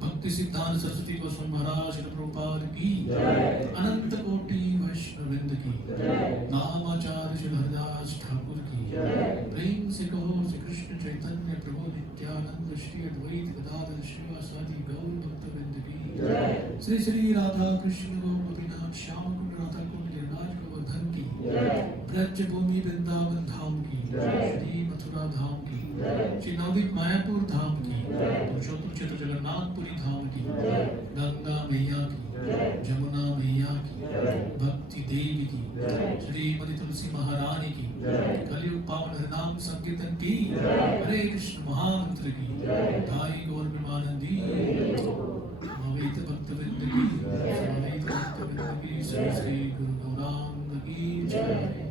भक्ति सिद्धांत सरस्वती गोस्वामी महाराज प्रभुपाद की अनंत कोटि वैष्णववृंद की नामाचार्य श्री हरिदास ठाकुर की प्रेम से कहो श्री कृष्ण चैतन्य प्रभु नित्यानंद श्री अद्वैत गदाधर श्रीवासादि गौर भक्तवृंद की श्री श्री राधा कृष्ण गोपीनाथ श्याम कुंड राधा कुंड गिरिराज गोवर्धन की ब्रज भूमि वृंदावन धाम की श्री मथुरा धाम की श्री नवदीप मायापुर धाम की पुरुषोत्तम क्षेत्र जगन्नाथपुरी धाम की गंगा मैया की जमुना मैया की भक्ति देवी की श्रीमती तुलसी महारानी की कलियुग पावन हरिनाम संकीर्तन की हरे कृष्ण महामंत्र की धाई गौर विमानंदी अवैत भक्तवृंद की अवैत भक्तवृंद की श्री गुरु गौरांग की जय।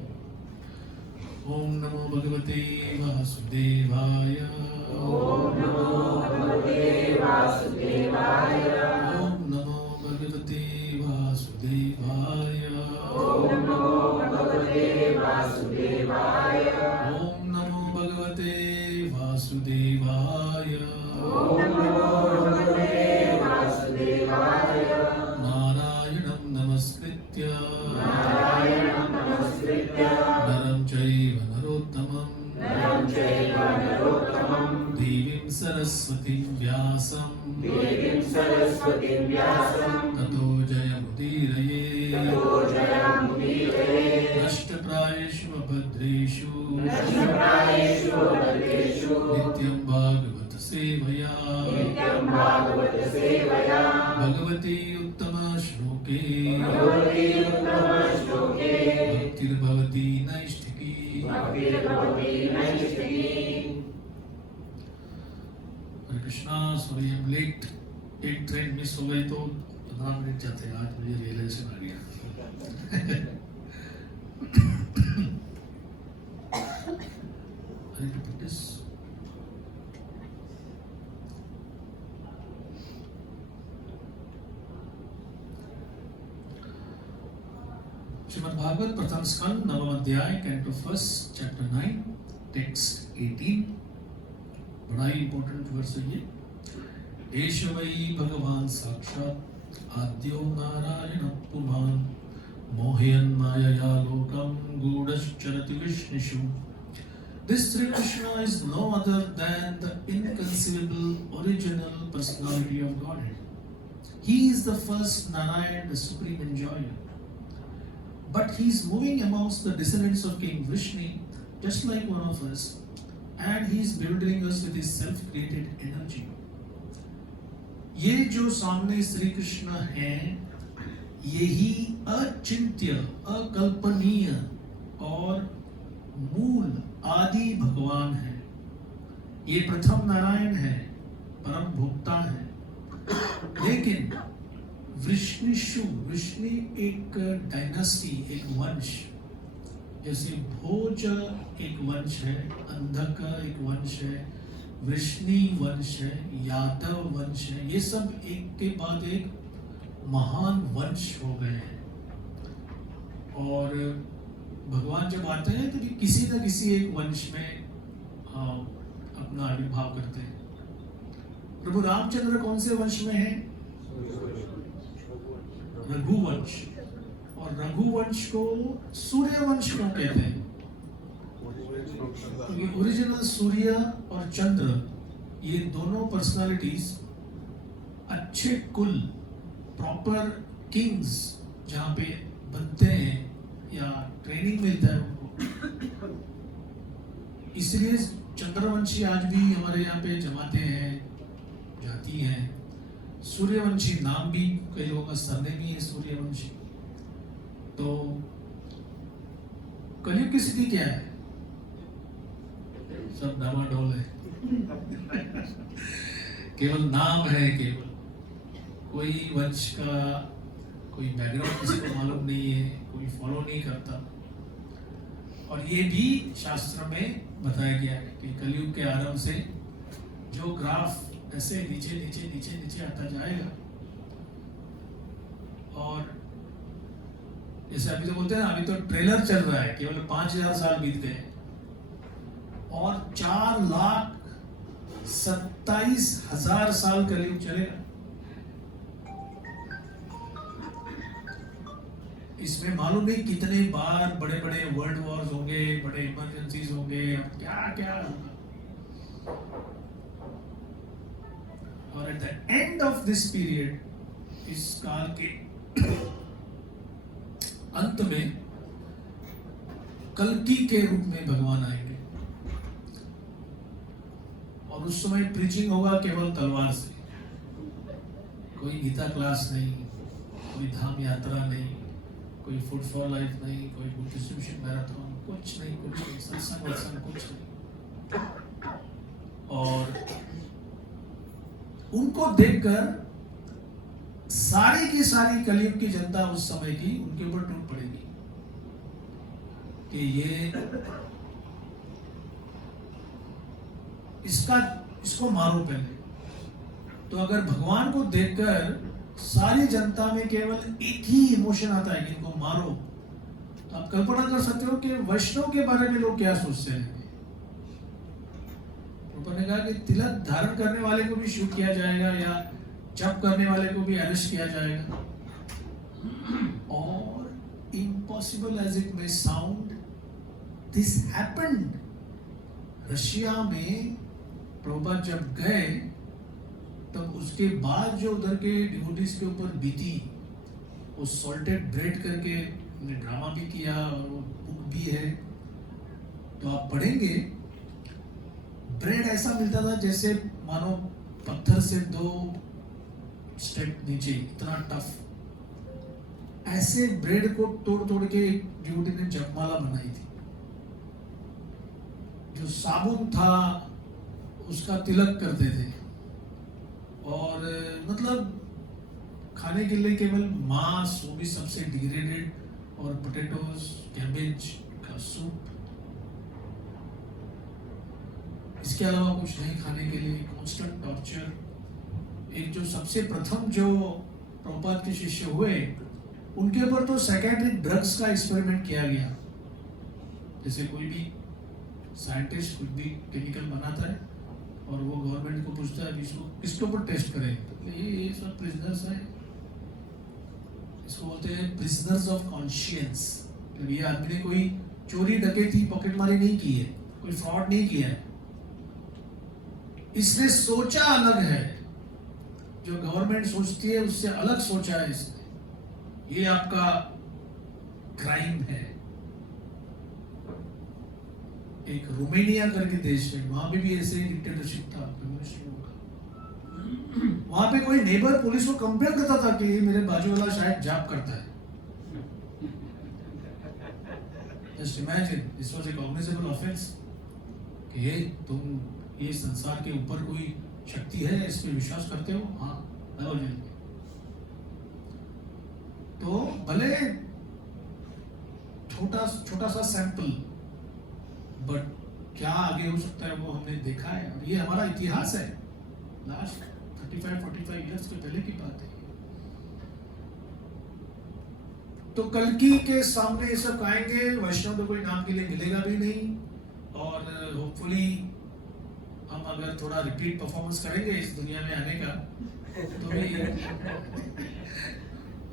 ओम नमो भगवते वासुदेवाय। ओम नमो भगवते वासुदेवाय। ओम नमो भगवते वासुदेवाय। ओम नमो भगवते वासुदेवाय। ओम नमो भगवते वासुदेवाय। ओम नमो भगवते वासुदेवाय। नारायणं नमस्कृत्य नारायणं नमस्कृत्य नरं चैव नरोत्तमं नरं चैव नरोत्तमं देवीं सरस्वतीं व्यासं देवीं सरस्वतीं व्यासं ततो जयमुदीरये ततो जयमुदीरये। नष्टप्रायेषु भद्रेषु नष्टप्रायेषु भद्रेषु नित्यं भागवत सेवया नित्यं भागवत सेवया भगवती उत्तम श्लोके भगवती उत्तम श्लोके भक्तिर्भवति नैष्ठिकी। भक्तिर्भवति नैष्ठिकी। Hare Krishna. Sorry I am late. एक ट्रेन मिस हो गई तो 15 मिनट जाते हैं। आज मुझे रियलाइजेशन आ गया। I need to put this. Shrimad Bhagavat प्रथम स्कंद नवम अध्याय कैंटो फर्स्ट चैप्टर 9 टेक्स्ट 18। बड़ा ही इंपॉर्टेंट वर्स है ये। एष वै भगवान साक्षात् आद्यो नारायण पुमान् मोहयन् मायया लोकं गूढश्चरति विष्णुषु। This Sri Krishna is no other than the inconceivable original personality of Godhead. He is the first Narayan, the supreme enjoyer. But he is moving amongst the descendants of King Vishnu, just like one of us, and he is bewildering us with his self-created energy. ये जो सामने श्री कृष्ण हैं, यही अचिंत्य, अकल्पनीय और मूल आदि भगवान है। ये प्रथम नारायण है, परम भोक्ता है। लेकिन विष्णुषु, विष्णु एक डायनेस्टी, एक वंश, जैसे भोज एक वंश है, अंधक एक वंश है, वृष्णि वंश है, यादव वंश है, ये सब एक के बाद एक महान वंश हो गए हैं। और भगवान जब आते हैं तो किसी न किसी एक वंश में अपना आविर्भाव करते हैं। प्रभु रामचंद्र कौन से वंश में है? रघुवंश। और रघुवंश को सूर्यवंश क्यों कहते हैं? क्योंकि ओरिजिनल सूर्य और चंद्र, ये दोनों पर्सनालिटीज अच्छे कुल, प्रॉपर किंग्स जहाँ पे बनते हैं या ट्रेनिंग मिलता है उनको, इसलिए चंद्रवंशी आज भी हमारे यहाँ पे जमाते हैं, जाती हैं। सूर्यवंशी नाम भी, कई लोगों का सरनेम ही है सूर्यवंशी। तो कलयुग की स्थिति क्या है? सब डामाडोल है। केवल नाम है, केवल कोई वंश का कोई बैकग्राउंड किसी को मालूम नहीं है, कोई फॉलो नहीं करता। और ये भी शास्त्र में बताया गया है कि कलयुग के आरंभ से जो ग्राफ ऐसे नीचे नीचे नीचे नीचे आता जाएगा, और जैसे अभी तो बोलते हैं ना, अभी तो ट्रेलर चल रहा है, केवल 5000 साल बीत गए और 4,27,000 साल कलयुग चलेगा। इसमें मालूम नहीं कितने बार बड़े बड़े वर्ल्ड वॉर्स होंगे, बड़े इमरजेंसीज होंगे, क्या क्या होगा। और at the end of this period, इस काल के अंत में कल्कि के रूप में भगवान आएंगे, और उस समय प्रीचिंग होगा केवल तलवार से, कोई गीता क्लास नहीं, कोई धाम यात्रा नहीं, कोई फूड फॉर लाइफ नहीं, कोई डिस्ट्रीब्यूशन मैराथन, कुछ नहीं, कुछ नहीं, सत्संग वत्संग कुछ नहीं। और उनको देखकर सारी की सारी कलयुग की जनता उस समय की उनके ऊपर टूट पड़ेगी कि ये इसको मारो पहले। तो अगर भगवान को देखकर सारी जनता में केवल एक ही इमोशन आता है कि इनको मारो, तो आप कल्पना कर सकते हो कि वैष्णव के बारे में लोग क्या सोचते हैं। उन्होंने कहा कि तिलक धारण करने वाले को भी शूट किया जाएगा, या जप करने वाले को भी अरेस्ट किया जाएगा। और impossible as it may sound, this happened. Russia में प्रभुपाद जब गए, तब उसके बाद जो उधर के डिवोटीज के ऊपर बीती, वो सॉल्टेड ब्रेड करके ड्रामा भी किया और वो बुक भी है, तो आप पढ़ेंगे। ब्रेड ऐसा मिलता था जैसे मानो पत्थर से 2 स्टेप नीचे, इतना टफ। ऐसे ब्रेड को तोड़ तोड़ के एक डिवोटी ने जपमाला बनाई थी। जो साबुन था उसका तिलक करते थे, और मतलब खाने के लिए केवल मांस, वो भी सबसे डिग्रेडेड, और पोटैटोज, कैबेज का सूप, इसके अलावा कुछ नहीं खाने के लिए। Constant torture. एक जो सबसे प्रथम जो प्रभुपाद के शिष्य हुए, उनके ऊपर तो साइकेट्रिक ड्रग्स का एक्सपेरिमेंट किया गया। जैसे कोई भी साइंटिस्ट कुछ भी केमिकल बनाता है और वो गवर्नमेंट को पूछता है इसको किसके ऊपर टेस्ट करें, तो ये सब प्रिजनर्स हैं, इसको बोलते हैं प्रिजनर्स ऑफ कॉन्शियंस। ये आदमी ने कोई चोरी डकैती पॉकेटमारी नहीं की है, कोई फ्रॉड नहीं किया है, इसने सोचा अलग है। जो गवर्नमेंट सोचती है उससे अलग सोचा है इसने, ये आपका क्राइम है। एक रोमेनिया करके देश है, वहां भी ऐसे डिक्टेटरशिप था कम्युनिस्ट लोगों का। वहां पे कोई नेबर पुलिस को कंपेयर करता था कि ये मेरे बाजू वाला शायद जॉब करता है। Just imagine, this was a cognizable offence कि ये तुम ये संसार के ऊपर कोई शक्ति है, इस पे विश्वास करते हो? हाँ, लगो जेल में। तो भले छोटा सा सैंपल, बट क्या आगे हो सकता है वो हमने देखा है, और ये हमारा इतिहास है। लास्ट 35-45 इयर्स के पहले की बात है। तो कल्कि के सामने ये सब आएंगे, वैष्णव तो कोई नाम के लिए मिलेगा भी नहीं, और होपफुली हम अगर थोड़ा रिपीट परफॉर्मेंस करेंगे इस दुनिया में आने का, तो भी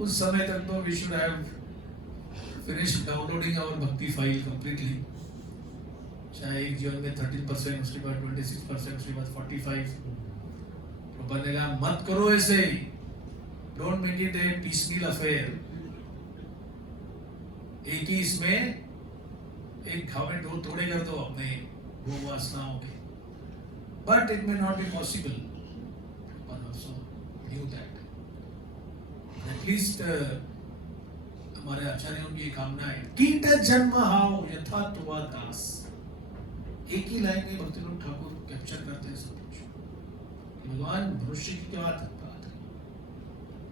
उस समय तक तो we should have finished downloading our bhakti file completely. चाहे एक जीवन में 13%, उसके बाद 26%, उसके बाद 45। तो बनेगा मत करो ऐसे, don't make it A piecemeal affair. एक ही इसमें एक घाव में दो टुकड़े कर दो अपने वो वासनाओं के। But it may not be possible, but also knew that. At least हमारे आचार्यों की कामना है, कीट जन्म हाओ यथा तुवा दास। एक ही लाइन में भक्ति लोग ठाकुर कैप्चर करते हैं सब कुछ। भगवान मनुष्य की क्या बात है,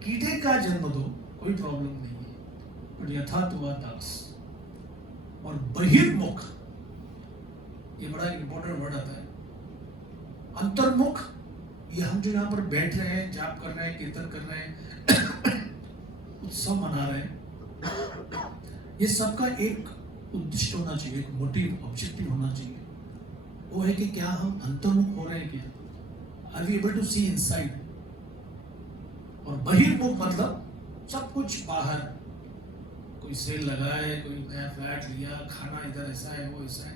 कीटे का जन्म दो, कोई प्रॉब्लम नहीं है, पर यथा तुवा दास। और बहिर्मुख, ये बड़ा इंपॉर्टेंट वर्ड आता है। अंतर्मुख, ये हम जो यहाँ पर बैठ रहे हैं, जाप कर रहे हैं, कीर्तन कर रहे हैं, उत्सव मना रहे हैं, ये सबका एक उद्देश्य होना चाहिए, एक मोटिव, ऑब्जेक्टिव होना चाहिए। वो है कि क्या हम अंतर्मुख हो रहे हैं, क्या are we able to see inside. और बहिर्मुख मतलब सब कुछ बाहर, कोई सेल लगा है, कोई नया फ्लैट लिया, खाना इधर ऐसा है, वो ऐसा है,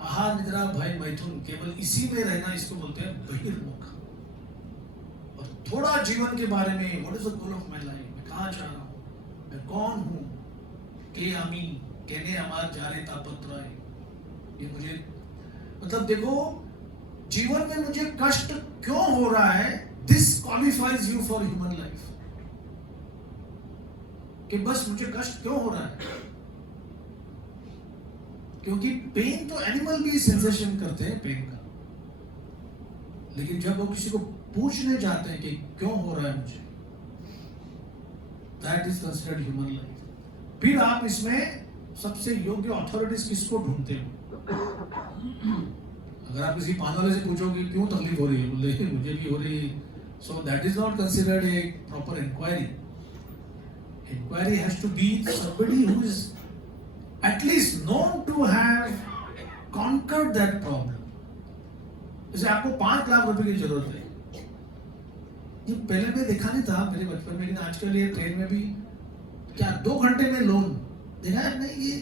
आहार निद्रा भय मैथुन, केवल इसी में रहना, इसको बोलते हैं बहिर्मुख। और थोड़ा जीवन के बारे में, what is the goal of my life, मैं कहाँ जा रहा हूँ, मैं कौन हूँ, के आमी कहने हमार जा रहे तापत्र है, ये मुझे मतलब देखो जीवन में मुझे कष्ट क्यों हो रहा है, this qualifies you for human life. कि बस मुझे कष्ट क्यों हो रहा है, क्योंकि पेन तो एनिमल भी सेंसेशन करते हैं पेन का, लेकिन जब वो किसी को पूछने जाते हैं कि क्यों हो रहा है मुझे, that is considered human life. फिर आप इसमें सबसे योग्य अथॉरिटीज किसको ढूंढते हो? अगर आप किसी पान वाले से पूछोगे क्यों तकलीफ हो रही है, बोले मुझे भी हो रही है, so that is not considered a proper inquiry. Inquiry has to be somebody who is at least known to have conquered that problem. जैसे आपको 5 लाख रुपए की जरूरत है, ये पहले मैं देखा नहीं था मेरे बचपन में, लेकिन आजकल ये ट्रेन में भी क्या 2 घंटे में लोन देखा है आपने? ये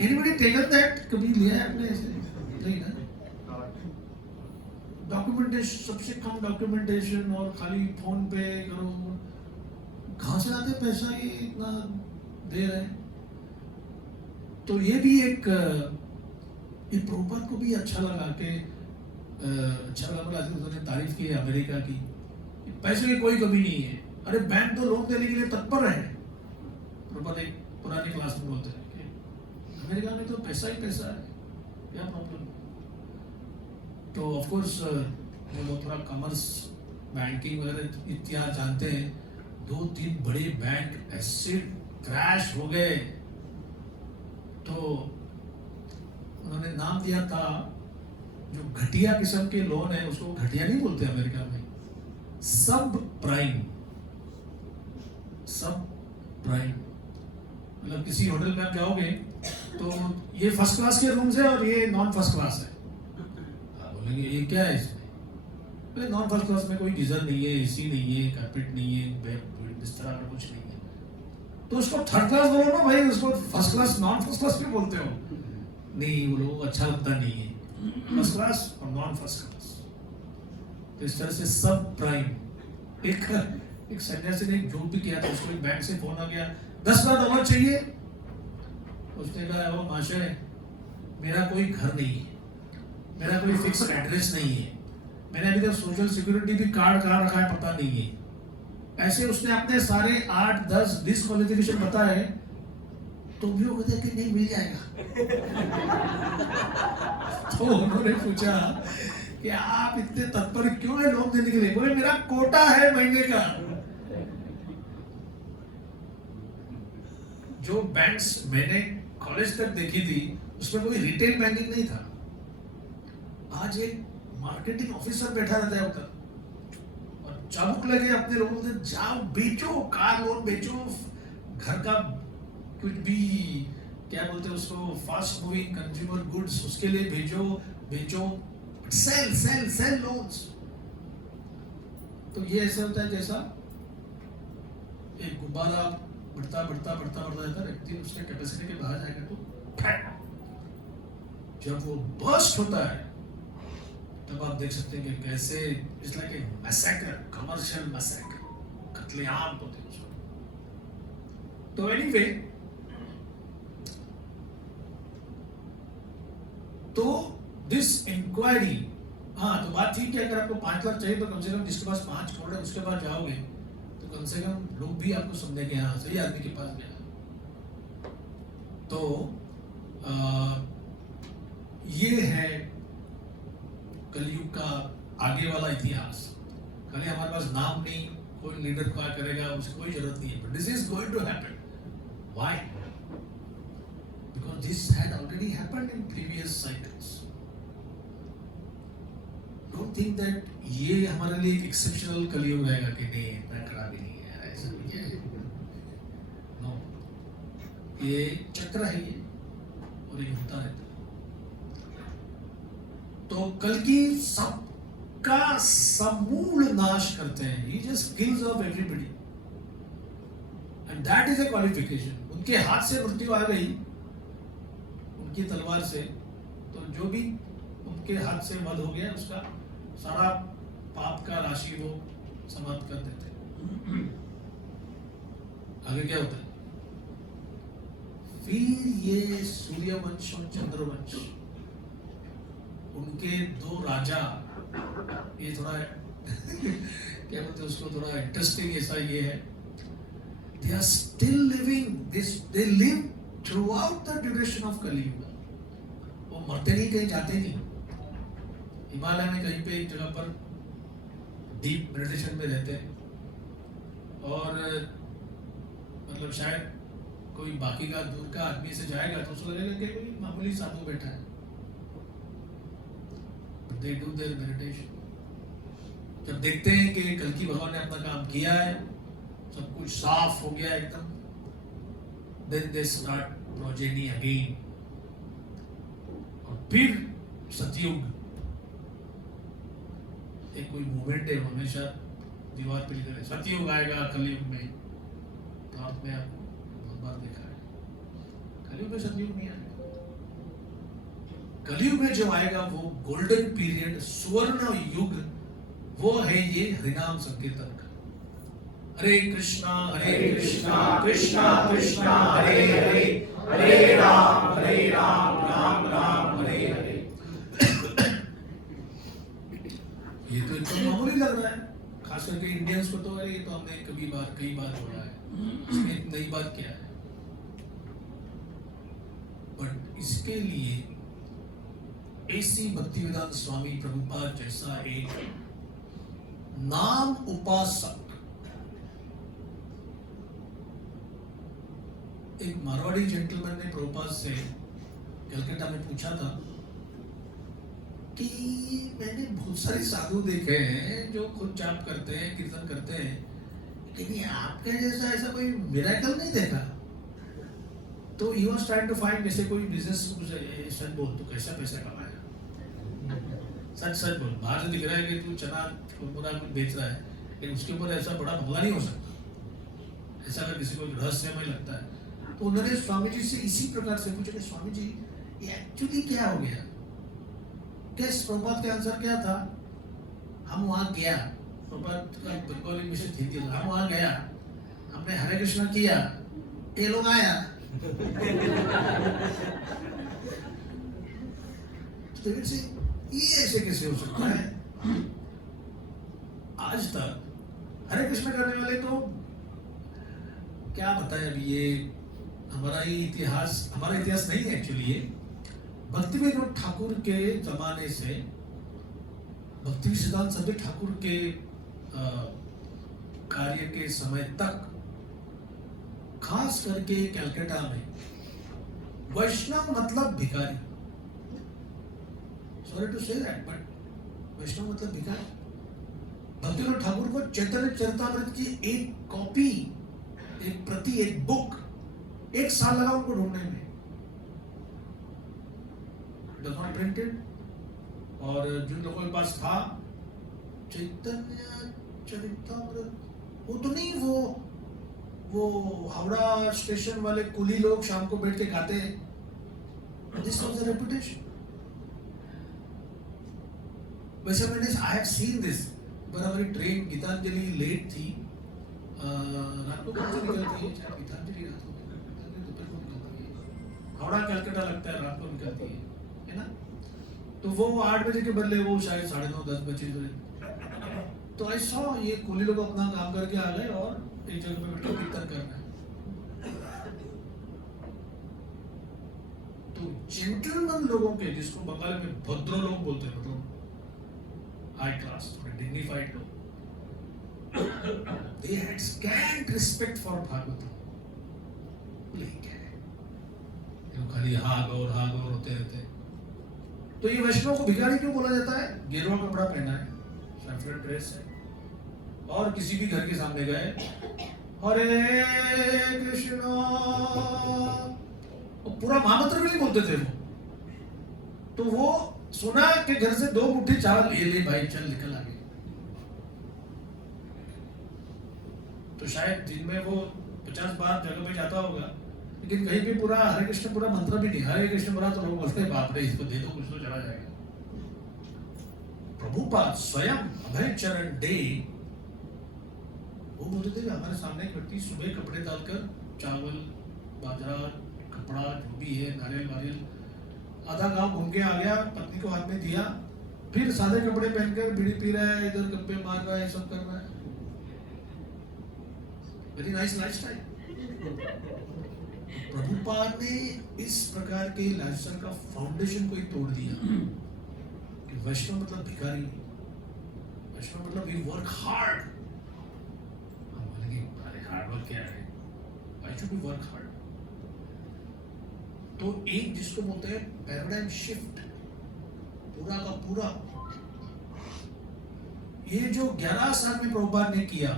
anybody taken that? कभी लिया है आपने ऐसे? नहीं ना? डॉक्यूमेंटेशन, सबसे कम डॉक्यूमेंटेशन, और खाली फोन पे करो, कहाँ से आते पैसा ये इतना दे रहे हैं? तो ये भी एक, ये प्रभुपाद को भी अच्छा लगा कि अच्छा लगा, बोला उन्होंने तारीफ की है अमेरिका की, पैसे की कोई कमी नहीं है, अरे बैंक तो लोन देने के लिए तत्पर है। प्रभुपाद एक पुरानी क्लास में बोलते हैं कि अमेरिका में तो पैसा ही पैसा है, क्या प्रॉब्लम। तो ऑफ कोर्स जो लोग थोड़ा कॉमर्स बैंकिंग वगैरह इतिहास जानते हैं, 2-3 बड़े बैंक ऐसे क्रैश हो गए, तो उन्होंने नाम दिया था, जो घटिया किस्म के लोन है उसको घटिया नहीं बोलते अमेरिका में, सब प्राइम। सब प्राइम मतलब किसी होटल में आप जाओगे तो ये फर्स्ट क्लास के रूम्स है और ये नॉन फर्स्ट क्लास है, बोलेंगे ये क्या है इसमें? बोले नॉन फर्स्ट क्लास में कोई गीजर नहीं है, एसी नहीं है, कारपेट नहीं है, बिस्तर में कुछ नहीं है, तो उसको थर्ड क्लास बोलो ना भाई, उसको first class non first class क्यों बोलते हो? नहीं, वो लोगों को अच्छा लगता नहीं है फर्स्ट क्लास और नॉन फर्स्ट क्लास। तो इस तरह से सब प्राइम। एक सन्यासी ने एक जोक भी किया था, उसको एक बैंक से फोन आ गया, $10,000 चाहिए। उसने कहा वो महाशय मेरा कोई घर नहीं है, मेरा कोई फिक्स एड्रेस नहीं है, मैंने अभी तक सोशल सिक्योरिटी भी कार्ड कहाँ रखा है पता नहीं है। ऐसे उसने अपने सारे 8-10 डिस्क्वालिफिकेशन बताए, तो भी वो कहते कि नहीं मिल जाएगा। तो उन्होंने पूछा कि आप इतने तत्पर क्यों है लोन देने के लिए? बोले मेरा कोटा है महीने का। जो बैंक्स मैंने कॉलेज तक देखी थी उसमें कोई रिटेल बैंकिंग नहीं था। आज एक मार्केटिंग ऑफिसर बैठा रहता है उधर और चाबुक लगे अपने लोगों से, जाओ बेचो, कार लोन बेचो, घर का कुछ भी क्या बोलते हैं उसको, फास्ट मूविंग कंज्यूमर गुड्स, उसके लिए बेचो, सेल सेल सेल लोन्स। तो ये ऐसा होता है जैसा एक गुब्बारा बढ़ता जाता है, एक दिन उसके कैपेसिटी के बाहर जाएगा तो जब वो बर्स्ट होता है तब आप देख सकते हैं कि कैसे it's like a massacre, commercial massacre, कत्लेआम होते हैं उसमें। तो एनीवे, तो दिस इंक्वायरी, हाँ तो बात ठीक है, अगर आपको 5 लाख चाहिए तो कम से कम जिसके पास 5 करोड़ है उसके पास जाओगे तो कम से कम लोग भी आपको समझेंगे हाँ सही आदमी के पास गया। तो ये है कलयुग का आगे वाला इतिहास। खाली हमारे पास नाम नहीं, कोई लीडर क्या करेगा उसकी कोई जरूरत नहीं है, but this is going to happen. Why? Because this had already happened in previous cycles. Don't think that ये हमारे लिए एक एक्सेप्शनल कलयुग रहेगा कि नहीं इतना खराब ही नहीं है, ऐसा नहीं है। नो, ये चक्र है ये, और ये होता रहता है। तो कल की सबका समूल नाश करते हैं। He just kills off everybody, and that is a qualification. उनके हाथ से मृत्यु आ गई, उनकी तलवार से, तो जो भी उनके हाथ से वध हो गया उसका सारा पाप का राशि वो समाप्त कर देते। आगे क्या होता है? फिर ये सूर्यवंश और चंद्रवंश, उनके 2 राजा, ये थोड़ा क्या बोलते हैं उसको, थोड़ा इंटरेस्टिंग ऐसा ये है, they are still living this, they live throughout the duration of Kali-yuga. वो मरते नहीं, कहीं जाते नहीं, हिमालय में कहीं पे एक जगह पर डीप मेडिटेशन में रहते हैं, और मतलब शायद कोई बाकी का दूर का आदमी से जाएगा तो उसको लगेगा कि कोई मामूली साधु बैठा है। They do their meditation. जब देखते हैं कि कल्कि भगवान ने अपना काम किया है, सब कुछ साफ हो गया एकदम, then they start progeny again. और फिर सतयुग, एक कोई मूवमेंट है हमेशा दीवार पे लिखा है सतयुग आएगा कलयुग में, तो आपने बहुत बार देखा है। कलयुग में सतयुग नहीं आएगा। कलयुग में जो आएगा वो गोल्डन पीरियड, स्वर्ण युग, वो है ये हरिनाम संकीर्तन का। हरे कृष्णा कृष्णा कृष्णा हरे हरे, हरे राम राम राम हरे हरे। ये तो इतना मामूली लग रहा है, खास करके इंडियंस को तो अरे ये तो हमने कई बार बोला है, इसमें नई बात क्या है? बट इसके लिए ऐसी भक्तिवेदांत स्वामी प्रभुपाद जैसा एक नाम उपासक, एक मारवाड़ी जेंटलमैन ने प्रभुपाद से कलकत्ता में पूछा था कि मैंने बहुत सारे साधु देखे हैं जो खुद जाप करते हैं, कीर्तन करते हैं, लेकिन आपके जैसा ऐसा कोई मिरेकल नहीं देखा। तो he was trying to find जैसे कोई बिजनेस, सच बोल तो कैसा पैसा कमाएगा, सच बोल, बाहर से दिख रहा है कि तू चना कुरमुरा कुछ बेच रहा है, लेकिन उसके ऊपर ऐसा बड़ा भगवान नहीं हो सकता, ऐसा अगर किसी को रहस्यमय लगता है। तो उन्होंने स्वामी जी से इसी प्रकार से पूछा कि स्वामी जी ये एक्चुअली क्या हो गया? कैस प्रभुपाद का आंसर क्या था? हम वहां गया, प्रभुपाद का बंगाली में से हिंदी, हम वहां गया, हमने हरे कृष्णा किया, ये लोग आया। तो ये ऐसे कैसे हो सकता है? आज तक हरे कृष्ण करने वाले तो क्या बताएं, अभी ये हमारा इतिहास नहीं है एक्चुअली। ये भक्तिविनोद ठाकुर के जमाने से भक्ति सिद्धांत संजय ठाकुर के कार्य के समय तक, खास करके कलकत्ता में वैष्णव मतलब भिखारी। Sorry to say that, but Vaishnav मतलब भिखारी। भक्तिविनोद ठाकुर को चैतन्य चरितामृत की एक कॉपी, एक प्रति, एक बुक 1 साल लगा उनको ढूंढने में। Not printed. और जिन लोगों के पास था चैतन्य चरितामृत, वो तो नहीं, वो हावड़ा स्टेशन वाले कुली लोग शाम को बैठ के गाते हैं। This was the reputation. वैसे मैंने आई हैव सीन दिस, पर हमारी ट्रेन गीतांजलि लेट थी, रात को कब से निकलती है, शायद गीतांजलि रात को, दोपहर को निकलती है, हावड़ा कलकत्ता लगता है, रात को निकलती है ना। तो वो 8 बजे के बदले वो शायद 9:30-10 बजे। तो आई सॉ ये कुली लोग अपना काम करके आ गए और एक जगह पे बैठ के कीर्तन कर रहे हैं। तो जेंटलमैन लोगों के, जिसको बंगाली में भद्र लोग बोलते हैं, मतलब हाई क्लास, थोड़े डिग्निफाइड लोग, they had scant respect for Bhagavatam. खाली हाग और होते रहते हैं। तो ये वैष्णव को भिखारी क्यों बोला जाता है? गेरुआ कपड़ा पहना है, सैफरन ड्रेस है, और किसी भी घर के सामने गए, हरे कृष्णा, पूरा महामंत्र भी नहीं बोलते थे वो। तो वो सुना कि घर से 2 मुट्ठी चावल ले भाई, चल निकल आगे। तो शायद दिन में वो 50 बार जगह पे जाता होगा, लेकिन कहीं भी पूरा हरे कृष्ण पूरा मंत्र भी नहीं। हरे कृष्ण बोला तो लोग बोलते हैं बाप रे, इसको दे दो, कुछ तो चला जाएगा। प्रभुपाद स्वयं अभय चरण दे, वो बोलते थे हमारे सामने एक व्यक्ति सुबह कपड़े डालकर चावल, बाजरा, कपड़ा, जो भी है, नारियल वारियल, आधा गांव घूम के आ गया, पत्नी को हाथ में दिया, फिर सादे कपड़े पहनकर बीड़ी पी रहा है, इधर गप्पे मार रहा है, सब कर रहा है। Very nice lifestyle. प्रभुपाद ने इस प्रकार के लाइफस्टाइल का फाउंडेशन को ही तोड़ दिया कि वैष्णव मतलब भिखारी, वैष्णव मतलब वी वर्क हार्ड। हम बोलेंगे अरे हार्ड वर्क क्या है, why should we work hard? तो एक जिसको बोलते हैं पैराडाइम शिफ्ट, पूरा का पूरा, ये जो 11 साल में प्रभुपाद ने किया,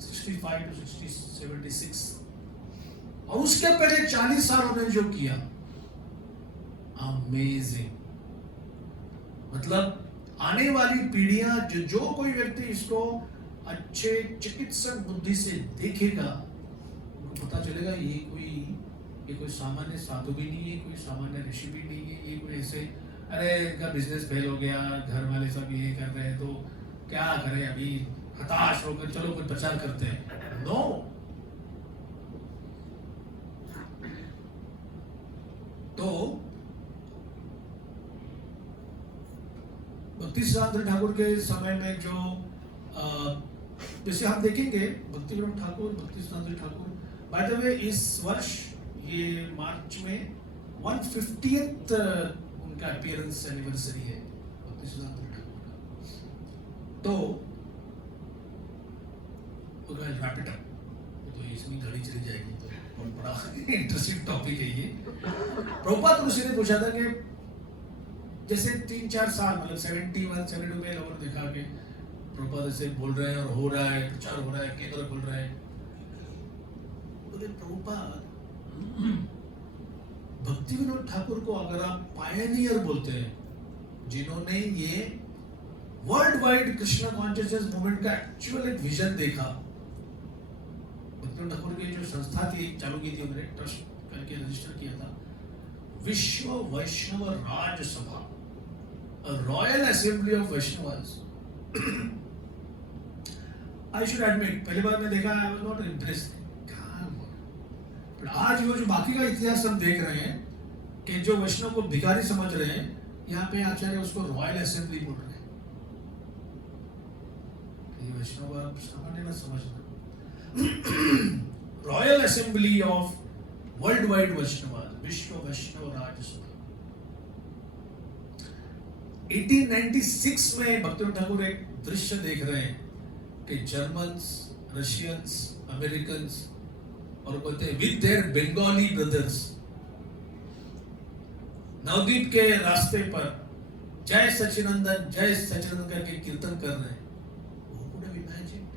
65 to 76, और उसके पहले 40 साल उन्होंने जो किया, अमेजिंग। मतलब आने वाली पीढ़ियां, जो कोई व्यक्ति इसको अच्छे चिकित्सक बुद्धि से देखेगा, उनको पता चलेगा ये कोई सामान्य साधु भी नहीं है, कोई सामान्य ऋषि भी नहीं है, ये कोई ऐसे अरे इनका बिजनेस फेल हो गया, घर वाले सब ये कर रहे हैं तो क्या करें, अभी हताश होकर चलो कोई प्रचार करते हैं। नो, तो भक्ति सिद्धांत ठाकुर के समय में जो जैसे हम देखेंगे भक्तिविनोद ठाकुर, भक्ति सिद्धांत ठाकुर, बाय द वे इस वर्ष ये मार्च में 150th उनका अपीयरेंस एनिवर्सरी है भक्ति सिद्धांत ठाकुर का। तो रैप इट अप, तो इसमें घड़ी चली जाएगी, तो बहुत बड़ा इंटरेस्टिंग टॉपिक है ये। प्रभुपाद ऋषि ने पूछा था कि जैसे 3-4 साल, मतलब 71-72 में लोगों ने देखा कि प्रभुपाद ऐसे बोल रहे हैं और हो रहा है, प्रचार हो रहा है, केंद्र खुल रहा है। बोले प्रभुपाद, भक्तिविनोद ठाकुर को अगर आप पायनियर बोलते हैं, जिन्होंने ये world wide Krishna consciousness movement का एक्चुअल एक विजन देखा, भक्तिविनोद ठाकुर की जो संस्था थी चालू की थी, उन्होंने ट्रस्ट करके रजिस्टर किया था, विश्व वैष्णव राज सभा, royal assembly of Vaishnavas. I should admit, पहली बार मैं देखा, आई वाज नॉट इम्प्रेस्ड। आज वो जो बाकी का इतिहास हम देख रहे हैं कि जो वैष्णव को भिखारी समझ रहे हैं, यहाँ पे आचार्य उसको रॉयल असेंबली बोल रहे हैं। ये वैष्णव आप सामान्य ना समझना। Royal assembly of world wide Vaishnav, विश्व वैष्णव राज्यसभा 1896 में भक्तिवेदांत ठाकुर एक दृश्य देख रहे हैं कि जर्मन्स, रशियंस, अमेरिकन्स और बोलते हैं with their Bengali brothers Navdeep के रास्ते पर जय सच्चिदानंद करके कीर्तन कर रहे हैं। Who could have imagined?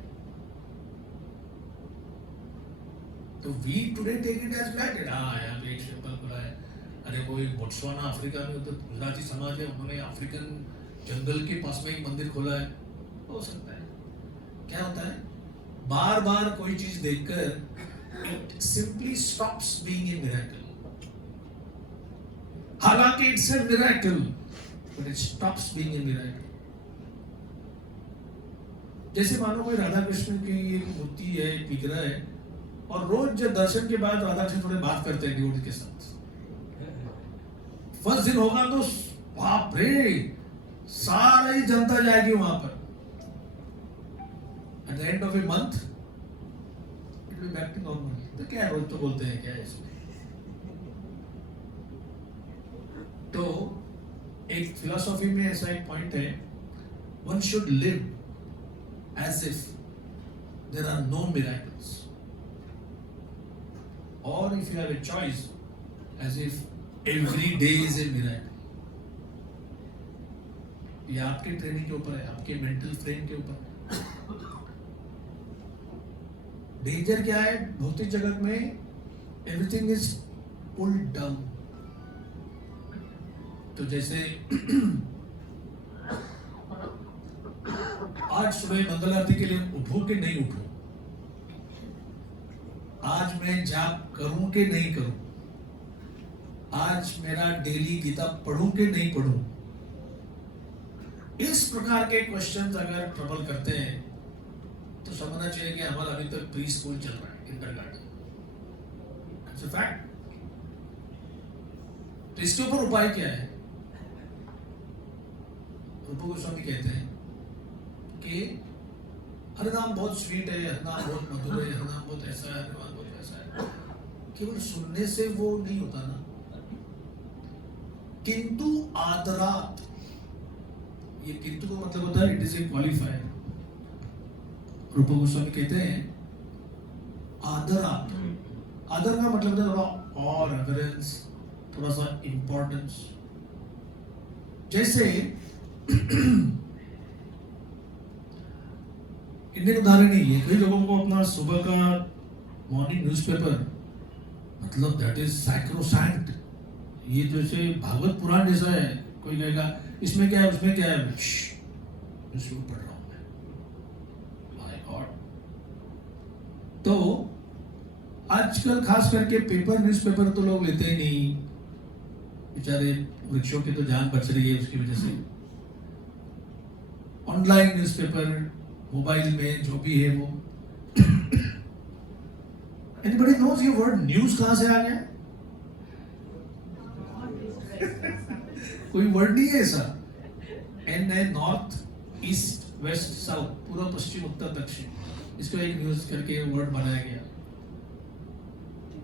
तो we today take it as granted। हाँ, यहाँ पे एक टेम्पल खुला है, अरे वो एक बोत्सवाना अफ्रीका में उधर गुजराती समाज है, उन्होंने अफ्रीकन जंगल के पास में एक मंदिर खोला है। हो सकता है। क्या होता है, बार बार कोई चीज देखकर it simply stops being a miracle। हालांकि it's a miracle, but it stops being a miracle। जैसे मानो कोई राधा कृष्ण की एक मूर्ति है, एक विग्रह है, और रोज जब दर्शन के बाद राधा कृष्ण थोड़े बात करते हैं डिवोटी के साथ। फर्स्ट दिन होगा तो बाप रे, सारा ही जनता जाएगी वहां पर। At the end of a month, it will be back to normal। तो क्या रोज तो बोलते हैं क्या है इसमें। तो एक फिलॉसफी में ऐसा एक पॉइंट है, one should live as if there are no miracles, or if you have a choice, as if every day is a miracle। ये आपके ट्रेनिंग के ऊपर है, आपके मेंटल फ्रेम के ऊपर। डेंजर क्या है भौतिक जगत में, एवरीथिंग इज पुल्ड डाउन। तो जैसे आज सुबह मंगल आरती के लिए उठूं कि नहीं उठूं, आज मैं जाप करूं कि नहीं करूं, आज मेरा डेली गीता पढ़ूं कि नहीं पढ़ूं, इस प्रकार के क्वेश्चंस अगर ट्रबल करते हैं तो समझना चाहिए कि हमारा अभी तक प्री स्कूल चल रहा है, किंडरगार्टन। It's a fact. तो इसके ऊपर उपाय क्या है? रूप गोस्वामी कहते हैं कि हरिनाम बहुत स्वीट है, हरिनाम बहुत मधुर है, हरिनाम बहुत ऐसा है, हरिनाम बहुत ऐसा है। केवल सुनने से वो नहीं होता ना, किंतु आदरात, ये किंतु का मतलब होता है इट इज ए क्वालिफायर। रूप गोस्वामी कहते हैं आदरात, आदर का मतलब है थोड़ा और रेवरेंस, थोड़ा सा इंपॉर्टेंस। जैसे इंडियन उदाहरण ही है, कई लोगों को अपना सुबह का मॉर्निंग न्यूज़पेपर मतलब दैट इज सैक्रोसैंक्ट, ये जैसे भागवत पुराण जैसा है। कोई कहेगा इसमें क्या है, उसमें क्या है, न्यूज़पेपर पढ़ रहा हूं मैं, माय गॉड। तो आजकल खास करके पेपर न्यूज़पेपर तो लोग लेते ही नहीं, बेचारे वृक्षों की तो जान बच रही है उसकी वजह से। ऑनलाइन न्यूज़पेपर, मोबाइल में जो भी है वो। एनीबॉडी नोज ये वर्ड न्यूज़ कहां से आ गया? कोई वर्ड नहीं है ऐसा। एन है नॉर्थ, ईस्ट, वेस्ट, साउथ, पूर्व, पश्चिम, उत्तर, दक्षिण, इसको एक न्यूज़ करके वर्ड बनाया गया।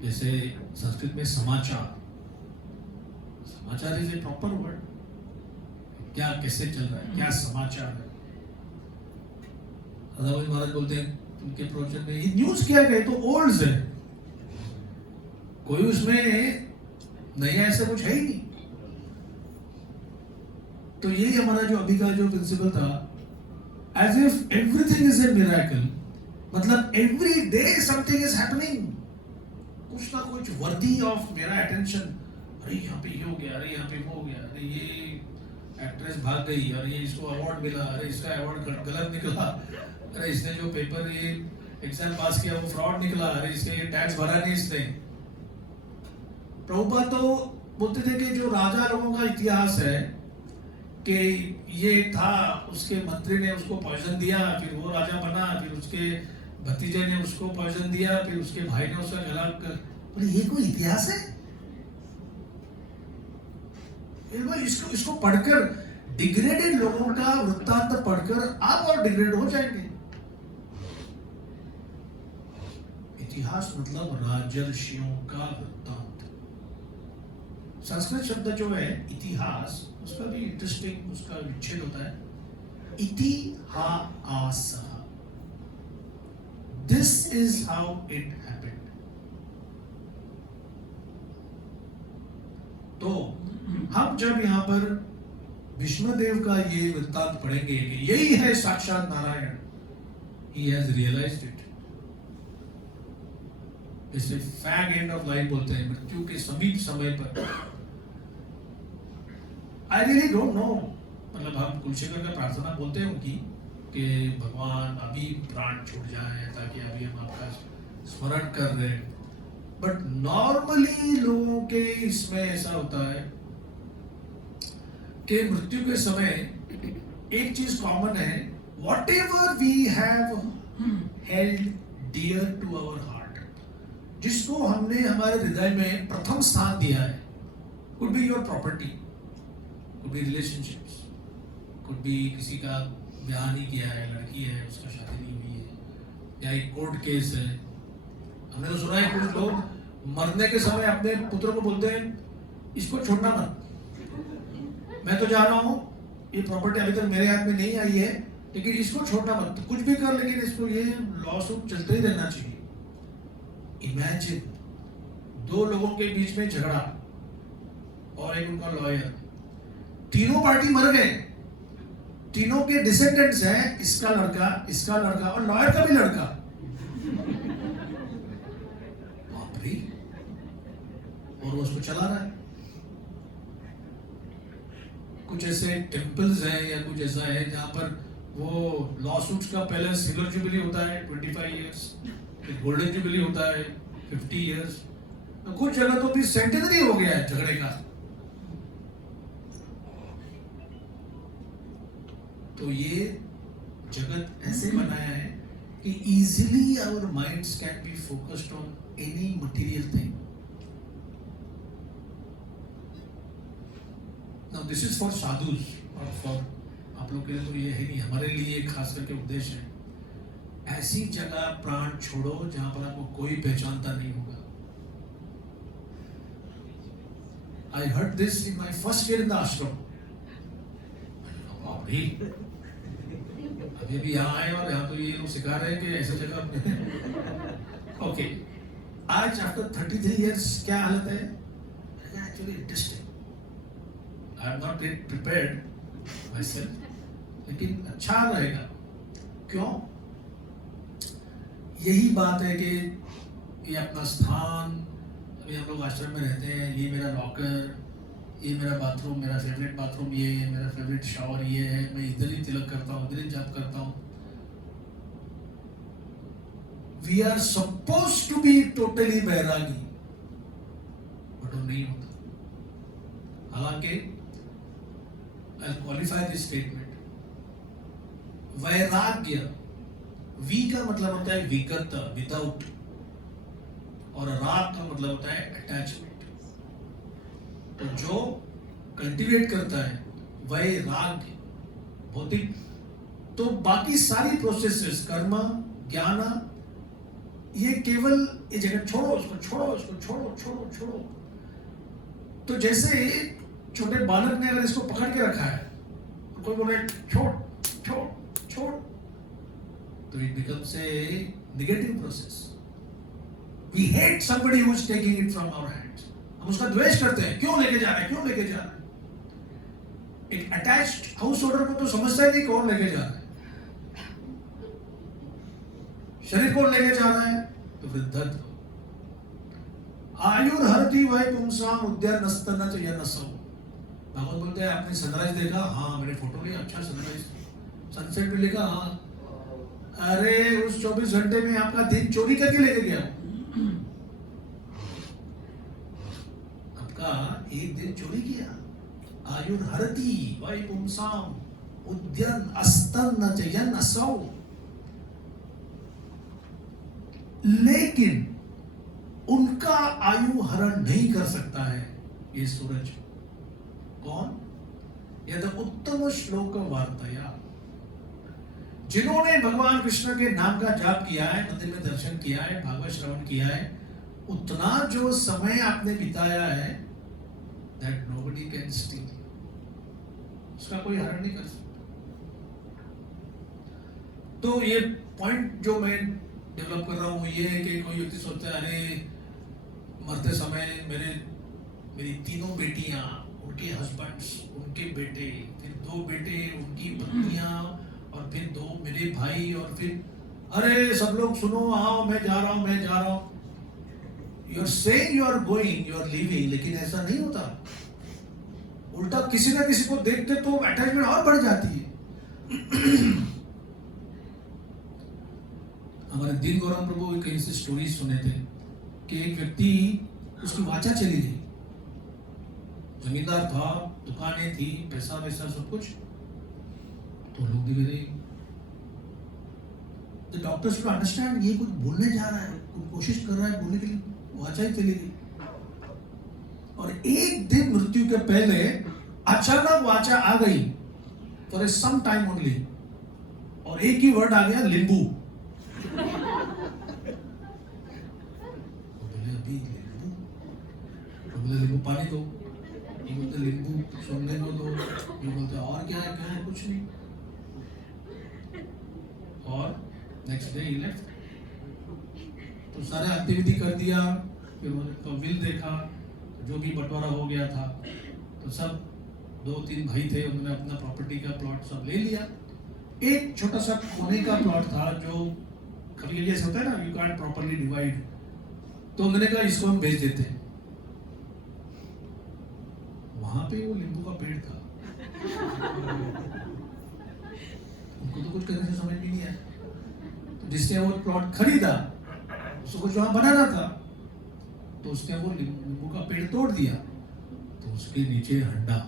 जैसे संस्कृत में समाचार, समाचार इज ए प्रॉपर वर्ड। क्या कैसे चल रहा है, क्या समाचार है। राधाबाई महाराज बोलते हैं उनके प्रवचन में, ये न्यूज़ क्या है, तो ओल्ड है, कोई उसमें नया ऐसा कुछ है ही नहीं। तो यही हमारा जो अभी का जो प्रिंसिपल था, as if everything is a miracle, मतलब every day something is happening, कुछ ना कुछ वर्दी ऑफ मेरा अटेंशन। अरे यहाँ पे ये हो गया, अरे यहाँ पे वो हो गया, अरे ये एक्ट्रेस भाग गई, अरे ये इसको अवार्ड मिला, अरे इसका अवार्ड गलत निकला, अरे इसने जो पेपर ये एग्जाम पास किया वो फ्रॉड निकला, अरे इसके टैक्स भरा नहीं इसने। प्रभुपाद तो बोलते थे कि जो राजा लोगों का इतिहास है कि ये था, उसके मंत्री ने उसको पॉइजन दिया, फिर वो राजा बना, फिर उसके भतीजे ने उसको पॉइजन दिया, फिर उसके भाई ने उसका गला कर, बोले ये कोई इतिहास है? इसको पढ़कर डिग्रेडेड लोगों का वृत्तांत पढ़कर आप और डिग्रेड हो जाएंगे। इतिहास मतलब राजर्षियों का वृत्तांत। संस्कृत शब्द जो है इतिहास, उसका भी इंटरेस्टिंग उसका विच्छेद होता है, इतिहास। This is how it happened. तो हम जब यहां पर भीष्मदेव का ये वृत्तांत पढ़ेंगे कि यही है साक्षात Narayan, he has realized it। इसे फैग एंड ऑफ लाइफ बोलते हैं, मृत्यु के समीप समय पर। आई रियली डोंट नो, मतलब हम कुलशेखर का प्रार्थना बोलते हैं उनकी कि भगवान अभी प्राण छूट जाए ताकि अभी हम आपका स्मरण कर रहे हैं, बट नॉर्मली लोगों के इसमें ऐसा होता है कि मृत्यु के समय एक चीज कॉमन है, whatever we have held dear to our heart, जिसको हमने हमारे हृदय में प्रथम स्थान दिया है, could be your property, could be relationships, could be किसी का ब्याह नहीं किया है, लड़की है उसका शादी नहीं हुई है, या एक कोर्ट केस है। हमने तो सुना है कुछ लोग मरने के समय अपने पुत्र को बोलते हैं इसको छोड़ना मत, मैं तो जा रहा हूँ, ये प्रॉपर्टी अभी तक मेरे हाथ में नहीं आई है, लेकिन इसको छोड़ना मत, कुछ भी कर, लेकिन इसको ये लॉसूट चलते ही रहना चाहिए। इमेजिन दो लोगों के बीच में झगड़ा और एक उनका लॉयर, तीनों पार्टी मर गए, तीनों के डिसेंडेंट्स हैं, इसका लड़का और लॉयर का भी लड़का। बाप रे, और वो उसको चला रहा है। कुछ ऐसे टेम्पल्स हैं या कुछ ऐसा है जहां पर वो लॉसूट्स का पहले सिल्वर जुबली होता है 25 इयर्स, फिर गोल्डन जुबली होता है 50 इयर्स, कुछ जगह तो भी सेंटेनरी हो गया है झगड़े का। तो ये जगत ऐसे बनाया है कि easily our minds can be focused on any material thing. Now this is for sadhus और फॉर आप लोग के लिए तो ये है नहीं, हमारे लिए खास करके उद्देश्य है, ऐसी जगह प्राण छोड़ो जहां पर आपको कोई पहचानता नहीं होगा। I heard this in my first year in the ashram। अभी भी यहाँ आए और यहाँ तो ये लोग सिखा रहे हैं कि ऐसा जगह ओके। आज आफ्टर 33 years क्या हालत है? Actually interesting, I am not yet prepared myself, लेकिन अच्छा रहेगा। क्यों? यही बात है कि ये अपना स्थान, अभी हम लोग आश्रम में रहते हैं, ये मेरा लॉकर, ये मेरा बाथरूम, मेरा फेवरेट बाथरूम ये है, मेरा फेवरेट शावर ये है, मैं इधर ही तिलक करता हूँ, इधर ही जप करता हूँ। We are suppose to be totally bairagi, but वो नहीं होता। हालांकि आई क्वालिफाई दिस स्टेटमेंट, वैराग्य, वी का मतलब होता है विगत, विदाउट, और राग का मतलब होता है अटैचमेंट। तो जो कल्टीवेट करता है वैराग्य भौतिक, तो बाकी सारी प्रोसेसेस, कर्म, ज्ञान, ये केवल ये जगह छोड़ो, उसको छोड़ो, उसको छोड़ो छोड़ो छोड़ो। तो जैसे छोटे बालक ने अगर इसको पकड़ के रखा है, कोई बोले छोड़ छोड़ छोड़, तो it becomes a negative process. We hate somebody who is taking it from our hands। हम उसका द्वेष करते हैं, क्यों लेके जा रहे हैं, क्यों लेके जा रहे हैं। एक अटैच्ड हाउस होल्डर को तो समझता ही नहीं कौन लेके जा रहा है, शरीर कौन लेके जा रहा है, तो वृद्धत्व। आयुर्हरति वै पुंसाम उद्यानस्तनत यनसौ। भगवान बोलते हैं आपने सनराइज देखा? हाँ मैंने फोटो लिया, अच्छा सनराइज, सनसेट भी लिखा, हाँ। अरे उस 24 घंटे में आपका दिन चोरी करके लेके गया, आपका एक दिन चोरी किया। आयुर्हरति वै पुंसाम उद्यन अस्तन चयन असौ। लेकिन उनका आयु हरण नहीं कर सकता है ये सूरज। कौन? यद उत्तम श्लोक वार्तया, जिन्होंने भगवान कृष्ण के नाम का जाप किया है, मंदिर में दर्शन किया है, भागवत श्रवण किया है, उतना जो समय आपने बिताया है, that nobody can steal, उसका कोई हरण नहीं कर सकता। तो ये पॉइंट जो मैं डेवलप कर रहा हूँ ये है कि कोई व्यक्ति सोचता है अरे मरते समय मेरी तीनों बेटियां, उनके हस्बैंड्स, उनके बेटे, फिर 2 बेटे, उनकी पत्नियां, और फिर 2 मेरे भाई, और फिर अरे सब लोग सुनो, आओ मैं जा रहा हूँ। You are saying you are going, you are leaving, लेकिन ऐसा नहीं होता। उल्टा किसी ना किसी को देख के तो अटैचमेंट और बढ़ जाती है। हमारे दीन गौरव प्रभु कहीं से स्टोरी सुने थे कि एक व्यक्ति, उसकी वाचा चली गई, जमींदार था, दुकानें थी, पैसा वैसा सब कुछ, तो लोग दिखे रहे। The doctors should understand ये कुछ बोलने जा रहा है, कुछ कोशिश कर रहा है बोलने के लिए, वाचा ही चली गई। और एक दिन मृत्यु के पहले अचानक वाचा आ गई फॉर सम टाइम ओनली, और एक ही वर्ड आ गया, लिंबू। अभी लिंबू पानी दो, ये बोलते लिंबू सोने को दो, ये बोलते और क्या है कुछ नहीं। और नेक्स्ट डे ही लेफ्ट। तो सारे एक्टिविटी कर दिया, फिर उन्होंने विल देखा, जो भी बंटवारा हो गया था, तो सब 2-3 भाई थे, उन्होंने अपना प्रॉपर्टी का प्लॉट सब ले लिया। एक छोटा सा कोने का प्लॉट था जो कभी ऐसा होता है ना, यू कांट प्रॉपर्ली डिवाइड, तो उन्होंने कहा इसको हम बेच देते हैं। वहां पे वो नींबू का पेड़ था, उनको तो कुछ करने से समझ में नहीं आया। तो जिसने वो प्लॉट खरीदा, उसको कुछ वहां बनाना था, तो उसने वो नींबू का पेड़ तोड़ दिया, तो उसके नीचे हंडा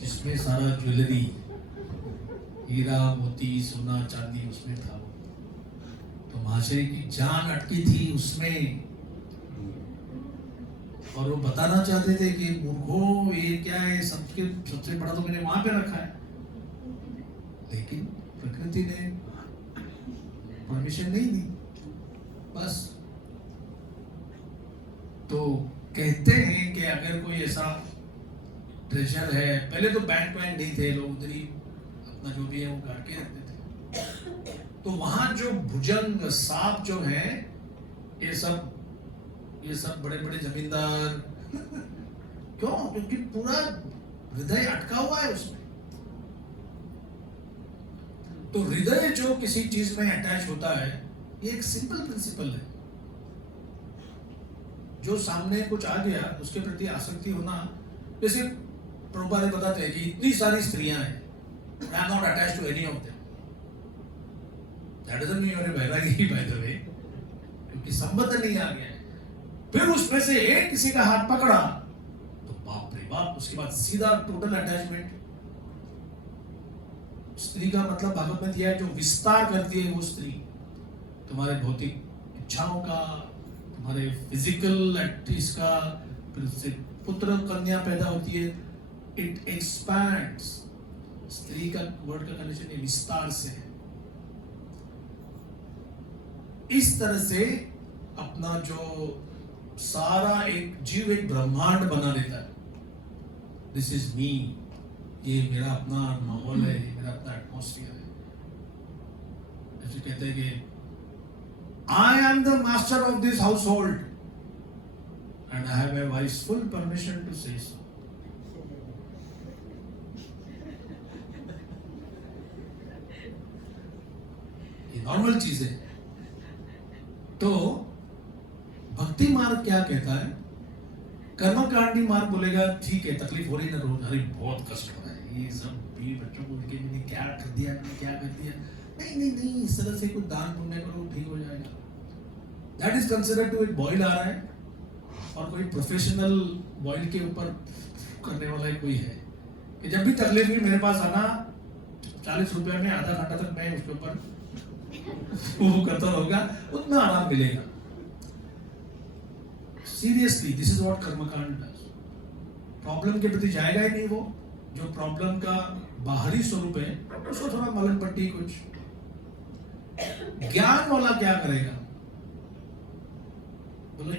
जिसमें सारा ज्वेलरी, हीरा मोती सोना चांदी उसमें था। तो महाशय की जान अटकी थी उसमें, और वो बताना चाहते थे कि मूर्खों ये क्या है, सबसे बड़ा तो मैंने वहां पे रखा है, लेकिन प्रकृति ने परमिशन नहीं दी बस। तो कहते हैं कि अगर कोई ऐसा ट्रेजर है, पहले तो बैंक नहीं थे, लोग उधर ही अपना जो भी है वो गाड़ के रखते थे, तो वहां जो भुजंग सांप जो है, ये सब बड़े बड़े जमींदार क्यों? क्योंकि पूरा हृदय अटका हुआ है उसमें। तो हृदय जो किसी चीज में अटैच होता है, ये एक सिंपल प्रिंसिपल है। जो सामने कुछ आ गया उसके प्रति आसक्ति होना, जैसे प्रभुपाद ने बताते हैं कि इतनी सारी स्त्रियां हैं, I am not attached to any of them. That doesn't mean you are a Vairagi by the way, क्योंकि संबंध नहीं आ गया है। फिर उसमें से एक किसी का हाथ पकड़ा तो बाप रे बाप, उसके बाद सीधा टोटल अटैचमेंट। स्त्री का मतलब भागवत में दिया है जो विस्तार करती है वो स्त्री, तुम्हारे भौतिक इच्छाओं का, तुम्हारे फिजिकल एक्टिविटीज का, फिर उससे पुत्र कन्या पैदा होती है, इट एक्सपैंड्स। स्त्री का वर्ड का कनेक्शन है विस्तार से। इस तरह से अपना जो सारा एक जीव एक ब्रह्मांड बना लेता है। दिस इज मी, ये मेरा अपना माहौल है, मेरा अपना एटमॉस्फेयर है। जैसे कहते हैं कि I am the master of this household and I have my wife's full permission to say so. ये नॉर्मल चीज है। तो भक्ति मार्ग क्या कहता है? कर्मकांडी मार्ग बोलेगा ठीक है, तकलीफ हो रही ना रोज, अरे बहुत कष्ट हो रहा है, ये सब भी बच्चों को लेके मैंने क्या कर दिया, नहीं, इस तरह से कुछ दान पुण्य करो, ठीक हो जाएगा। दैट इज कंसिडर्ड टू एक बॉयल आ रहा है, और कोई प्रोफेशनल बॉयल के ऊपर करने वाला कोई है कि जब भी तकलीफ हुई मेरे पास आना, 40 रुपए में आधा घंटा तक मैं उसके ऊपर वो करता रहूंगा, उतना आराम मिलेगा। सीरियसली, दिस इज व्हाट कर्मकांड डज। प्रॉब्लम के प्रति जाएगा ही नहीं वो, जो प्रॉब्लम का बाहरी स्वरूप है उसको थोड़ा मलम पट्टी कुछ। ज्ञान वाला क्या करेगा, बोले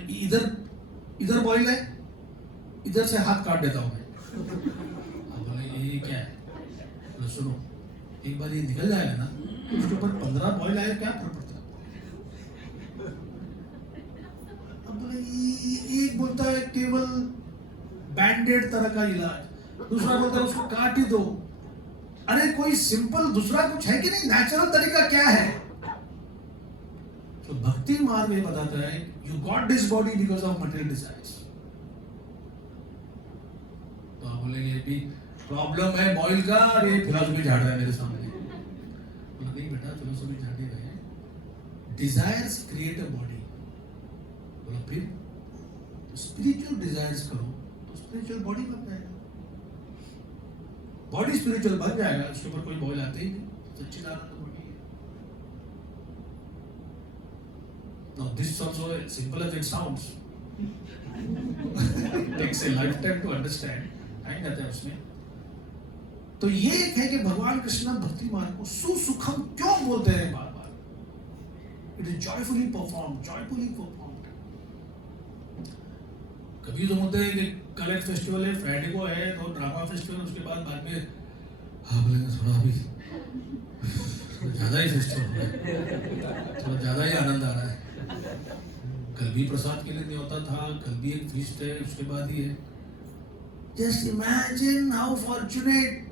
इधर बॉइल है, इधर से हाथ काट देता हूं मैं। बोले ये क्या है, बोले सुनो एक बार ये निकल जाएगा ना उसके ऊपर 15 बॉइल आए क्या फर्क पड़ता है। अब बोले एक बोलता है केवल बैंडेड तरह का इलाज, दूसरा बोलता है उसको काट ही दो। अरे कोई सिंपल दूसरा कुछ है कि नहीं, नेचुरल तरीका क्या है। तो भक्ति मार्ग ये बताता है you got this body because of material desires. तो आप बोलेंगे भी प्रॉब्लम है बॉइल का, ये फिलॉसफी झाड़ रहा है मेरे सामने। तो नहीं बेटा फिलॉसफी झाड़ी रहे, डिजायर्स क्रिएट अ बॉडी। बोला फिर स्पिरिचुअल डिजायर्स करो तो स्पिरिचुअल बॉडी बन जाएगा। बॉडी स्पिरिचुअल बन जाएगा, उसके ऊपर कोई बॉइल आते ही नहीं, सच्चिदानंद बॉडी है। Now this is also as simple as it sounds. It takes a lifetime to understand. Time जाता है उसमें। तो ये एक है कि भगवान कृष्ण भक्ति मार्ग को सुसुखम क्यों बोलते हैं बार बार। It is joyfully perform, joyfully perform. कभी तो बोलते हैं कि कल एक फेस्टिवल है, फ्राइडे को है तो ड्रामा फेस्टिवल, उसके बाद में हाँ बोलेंगे थोड़ा अभी ज्यादा ही फेस्टिवल हो गया, थोड़ा ज्यादा ही आनंद आ रहा है। कल भी प्रसाद के लिए नहीं होता था, कल भी एक फीस्ट है, उसके बाद ही है। Just imagine how fortunate.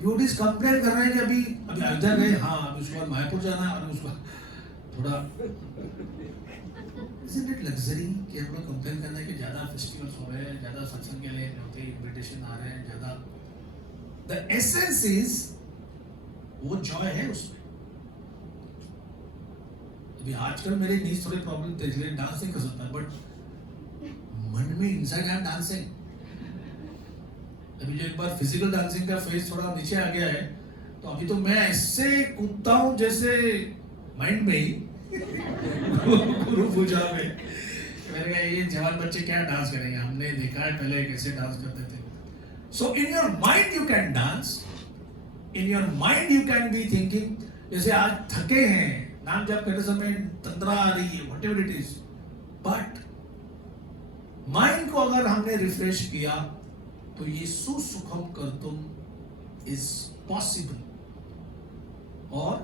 Duties complain कर रहे हैं कि अभी अयोध्या गए, हाँ अभी उसके बाद मायापुर जाना है, और उसके बाद थोड़ा isn't it luxury कि हम लोग कंप्लेन करना है कि ज्यादा फेस्टिवल्स हो रहे हैं, ज्यादा सत्संग के लिए होते इनविटेशन आ रहे हैं ज्यादा। द एसेंस इज वो जॉय है उसमें। अभी आजकल मेरे नीज थोड़े प्रॉब्लम थे इसलिए डांस नहीं कर सकता, बट मन में इनसाइड आई एम डांसिंग। अभी जो एक बार फिजिकल डांसिंग का फेज थोड़ा नीचे आ गया है, तो अभी तो मैं ऐसे कूदता हूं जैसे माइंड में ही गुरु पूजा में। मैंने कहा ये जवान बच्चे क्या डांस करेंगे, हमने देखा है पहले कैसे डांस करते थे। So in your mind you can dance, in your mind you can be thinking. जैसे आज थके हैं, नाम जप करते समय तंद्रा आ रही है, whatever it is, but mind को अगर हमने रिफ्रेश किया तो ये सुसुखम कर्तुम इज पॉसिबल। और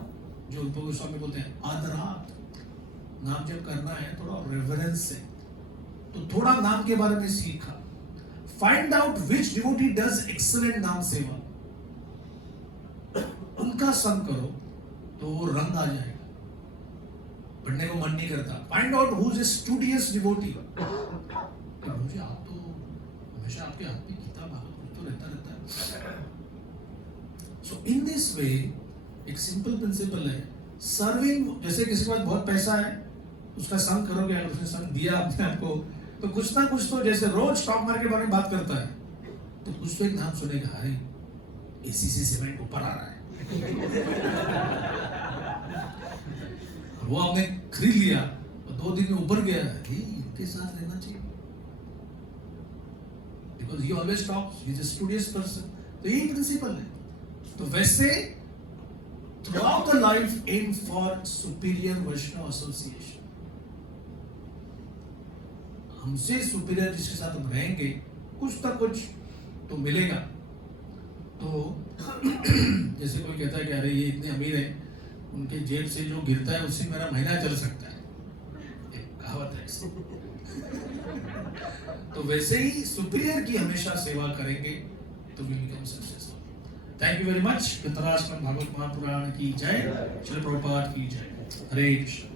जो गोस्वामी बोलते हैं आदरात, नाम जब करना है थोड़ा रेवरेंस से, तो थोड़ा नाम के बारे में सीखा। Find out which devotee does excellent नाम सेवा, उनका संग करो तो वो रंग आ जाएगा, पढ़ने को मन नहीं करता। Find out who is a studious devotee. मुझे आप तो हमेशा आपके हाथ में किताब तो रहता है। सो इन दिस वे एक सिंपल प्रिंसिपल है, सर्विंग। जैसे किसी के पास बहुत पैसा है, उसका संग करोगे, अगर उसने संग दिया अपने आपको, तो कुछ ना कुछ तो, जैसे रोज स्टॉक मार्केट के बारे में बात करता है, तो कुछ तो एक नाम सुनेगा, अरे एसीसी सीमेंट ऊपर आ रहा है। वो आपने खरीद लिया और 2 दिन में ऊपर गया, इनके साथ रहना चाहिए, because he always talks, he is a studious person. तो यही प्रिंसिपल है। तो वैसे throughout the life aim for superior Vaishnava association। हमसे सुपीरियर जिसके साथ हम रहेंगे कुछ ना कुछ तो मिलेगा। तो जैसे कोई कहता है कि अरे ये इतने अमीर है, उनके जेब से जो गिरता है उससे मेरा महीना चल सकता है, एक कहावत है ऐसी। तो वैसे ही सुपीरियर की हमेशा सेवा करेंगे तो will become successful. Thank you very much. Dhritarashtra Bhagavat Mahapurana की जय, श्री प्रभुपाद की जय। हरे कृष्ण।